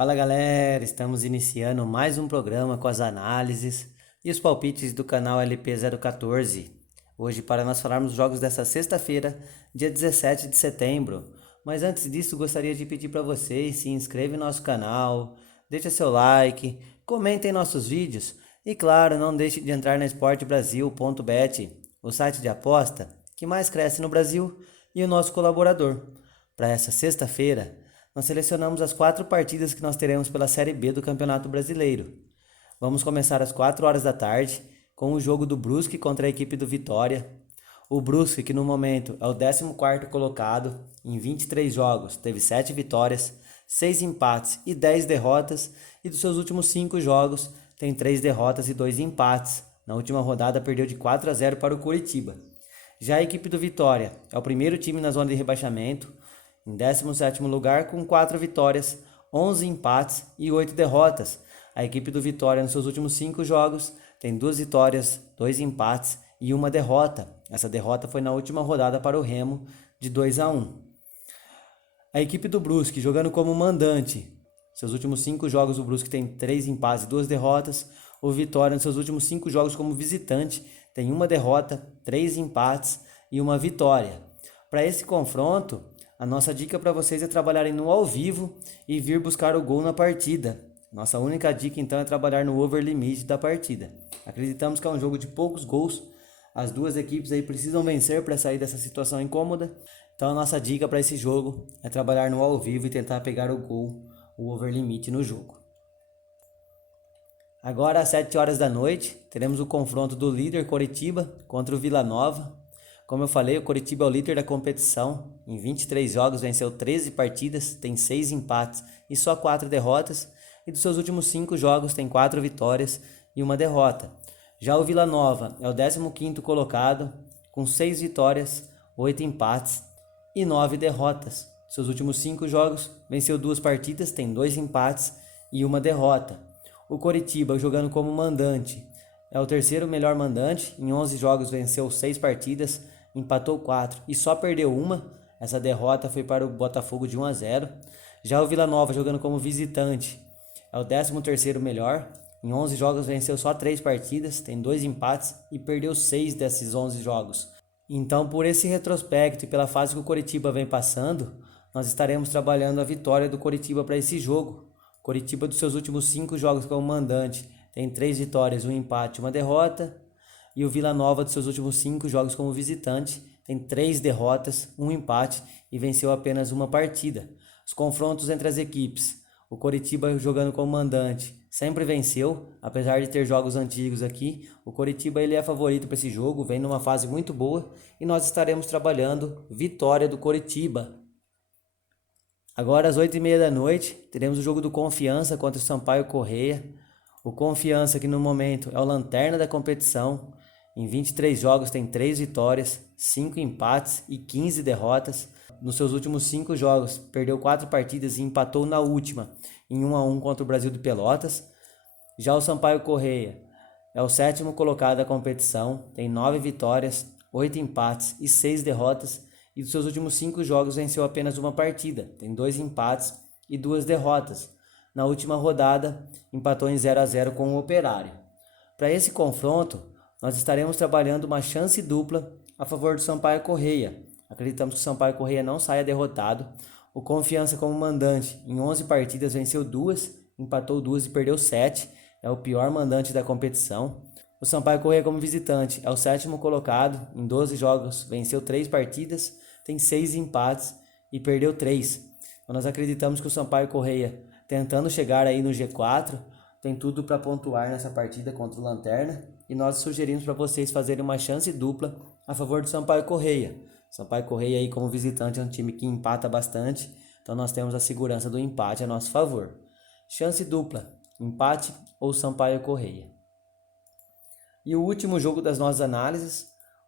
Fala galera, estamos iniciando mais um programa com as análises e os palpites do canal LP014. Hoje para nós falarmos dos jogos dessa sexta-feira, dia 17 de setembro. Mas antes disso, gostaria de pedir para vocês se inscrevam no nosso canal, deixa seu like, comentem nossos vídeos e claro, não deixe de entrar na esportebrasil.bet, o site de aposta que mais cresce no Brasil e o nosso colaborador. Para essa sexta-feira, nós selecionamos as 4 partidas que nós teremos pela Série B do Campeonato Brasileiro. Vamos começar às 4 horas da tarde com o jogo do Brusque contra a equipe do Vitória. O Brusque, que no momento é o 14º colocado, em 23 jogos, teve 7 vitórias, 6 empates e 10 derrotas, e dos seus últimos 5 jogos tem 3 derrotas e 2 empates. Na última rodada perdeu de 4-0 para o Coritiba. Já a equipe do Vitória é o primeiro time na zona de rebaixamento, em 17º lugar com 4 vitórias, 11 empates e 8 derrotas. A equipe do Vitória nos seus últimos 5 jogos tem 2 vitórias, 2 empates e 1 derrota. Essa derrota foi na última rodada para o Remo de 2-1. A equipe do Brusque jogando como mandante. Seus últimos 5 jogos o Brusque tem 3 empates e 2 derrotas. O Vitória nos seus últimos 5 jogos como visitante tem 1 derrota, 3 empates e 1 vitória. Para esse confronto, a nossa dica para vocês é trabalharem no ao vivo e vir buscar o gol na partida. Nossa única dica então é trabalhar no over limite da partida. Acreditamos que é um jogo de poucos gols. As duas equipes aí precisam vencer para sair dessa situação incômoda. Então a nossa dica para esse jogo é trabalhar no ao vivo e tentar pegar o gol, o over limite no jogo. Agora às 7 horas da noite teremos o confronto do líder Coritiba contra o Vila Nova. Como eu falei, o Coritiba é o líder da competição. Em 23 jogos venceu 13 partidas, tem 6 empates e só 4 derrotas. E dos seus últimos 5 jogos tem 4 vitórias e 1 derrota. Já o Vila Nova é o 15º colocado, com 6 vitórias, 8 empates e 9 derrotas. Seus últimos 5 jogos venceu 2 partidas, tem 2 empates e 1 derrota. O Coritiba, jogando como mandante, é o terceiro melhor mandante. Em 11 jogos venceu 6 partidas, empatou 4 e só perdeu 1. Essa derrota foi para o Botafogo de 1-0. Já o Vila Nova, jogando como visitante, é o 13º melhor. Em 11 jogos venceu só 3 partidas, tem 2 empates e perdeu 6 desses 11 jogos. Então, por esse retrospecto e pela fase que o Coritiba vem passando, nós estaremos trabalhando a vitória do Coritiba para esse jogo. Coritiba, dos seus últimos 5 jogos como mandante, tem 3 vitórias, 1 empate e 1 derrota. E o Vila Nova, dos seus últimos 5 jogos como visitante, tem 3 derrotas, 1 empate e venceu apenas 1 partida. Os confrontos entre as equipes. O Coritiba, jogando como mandante, sempre venceu, apesar de ter jogos antigos aqui. O Coritiba ele é favorito para esse jogo, vem numa fase muito boa e nós estaremos trabalhando vitória do Coritiba. Agora às 8h30 da noite, teremos o jogo do Confiança contra o Sampaio Corrêa. O Confiança, que no momento é o lanterna da competição, em 23 jogos tem 3 vitórias, 5 empates e 15 derrotas. Nos seus últimos 5 jogos, perdeu 4 partidas e empatou na última, em 1-1 contra o Brasil de Pelotas. Já o Sampaio Corrêa é o 7º colocado da competição, tem 9 vitórias, 8 empates e 6 derrotas. E dos seus últimos 5 jogos venceu apenas 1 partida, tem 2 empates e 2 derrotas. Na última rodada, empatou em 0-0 com o Operário. Para esse confronto, nós estaremos trabalhando uma chance dupla a favor do Sampaio Corrêa. Acreditamos que o Sampaio Corrêa não saia derrotado. O Confiança como mandante, em 11 partidas, venceu 2, empatou 2 e perdeu 7. É o pior mandante da competição. O Sampaio Corrêa como visitante é o 7º colocado, em 12 jogos, venceu 3 partidas, tem 6 empates e perdeu 3. Então nós acreditamos que o Sampaio Corrêa, tentando chegar aí no G4, tem tudo para pontuar nessa partida contra o Lanterna. E nós sugerimos para vocês fazerem uma chance dupla a favor do Sampaio Corrêa. Sampaio Corrêa aí como visitante é um time que empata bastante, então nós temos a segurança do empate a nosso favor. Chance dupla, empate ou Sampaio Corrêa. E o último jogo das nossas análises,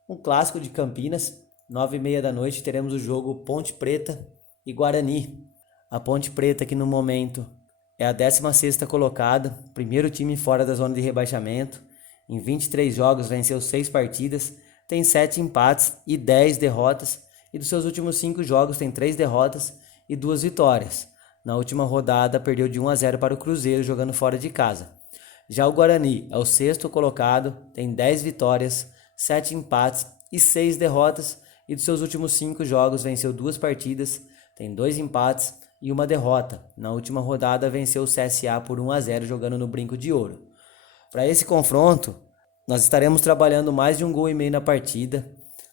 um clássico de Campinas, 9h30 da noite teremos o jogo Ponte Preta e Guarani. A Ponte Preta, que no momento é a 16ª colocada, primeiro time fora da zona de rebaixamento. Em 23 jogos venceu 6 partidas, tem 7 empates e 10 derrotas. E dos seus últimos 5 jogos tem 3 derrotas e 2 vitórias. Na última rodada, perdeu de 1-0 para o Cruzeiro, jogando fora de casa. Já o Guarani é o sexto colocado, tem 10 vitórias, 7 empates e 6 derrotas, e dos seus últimos 5 jogos venceu 2 partidas, tem 2 empates e 1 derrota. Na última rodada venceu o CSA por 1-0 jogando no Brinco de Ouro. Para esse confronto, nós estaremos trabalhando mais de 1,5 gols na partida.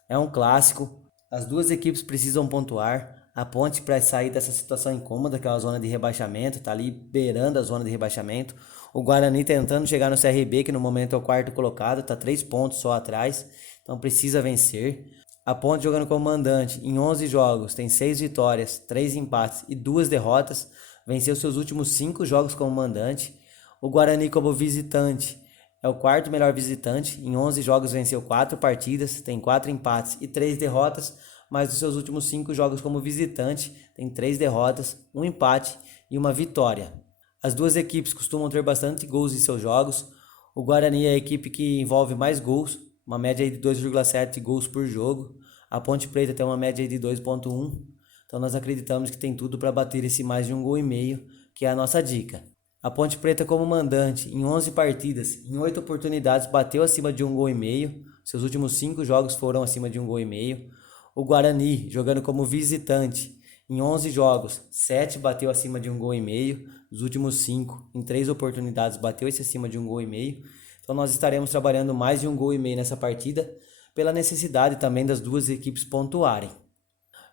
É um clássico, as duas equipes precisam pontuar. A Ponte, para sair dessa situação incômoda, que é a zona de rebaixamento, está ali beirando a zona de rebaixamento. O Guarani tentando chegar no CRB, que no momento é o quarto colocado, está 3 pontos só atrás, então precisa vencer. A Ponte jogando como mandante em 11 jogos, tem 6 vitórias, 3 empates e 2 derrotas, venceu seus últimos 5 jogos como mandante. O Guarani como visitante é o quarto melhor visitante, em 11 jogos venceu 4 partidas, tem 4 empates e 3 derrotas, mas dos seus últimos 5 jogos como visitante tem 3 derrotas, 1 empate e 1 vitória. As duas equipes costumam ter bastante gols em seus jogos. O Guarani é a equipe que envolve mais gols, uma média de 2,7 gols por jogo. A Ponte Preta tem uma média de 2,1. Então nós acreditamos que tem tudo para bater esse mais de 1,5 gols, que é a nossa dica. A Ponte Preta como mandante, em 11 partidas, em 8 oportunidades, bateu acima de 1,5 gols. Seus últimos 5 jogos foram acima de 1,5 gols. O Guarani, jogando como visitante, em 11 jogos, 7 bateu acima de 1,5 gols. Os últimos 5, em 3 oportunidades, bateu esse acima de 1,5 gols. Então nós estaremos trabalhando mais de 1,5 gols nessa partida, pela necessidade também das duas equipes pontuarem.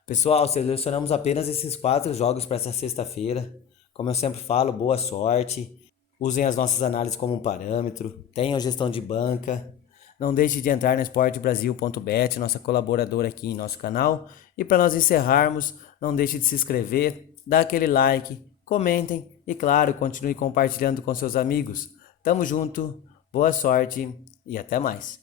Pessoal, selecionamos apenas esses 4 jogos para essa sexta-feira. Como eu sempre falo, boa sorte. Usem as nossas análises como um parâmetro. Tenham gestão de banca. Não deixe de entrar no esportebrasil.bet, nossa colaboradora aqui em nosso canal. E para nós encerrarmos, não deixe de se inscrever, dar aquele like, comentem e, claro, continue compartilhando com seus amigos. Tamo junto, boa sorte e até mais.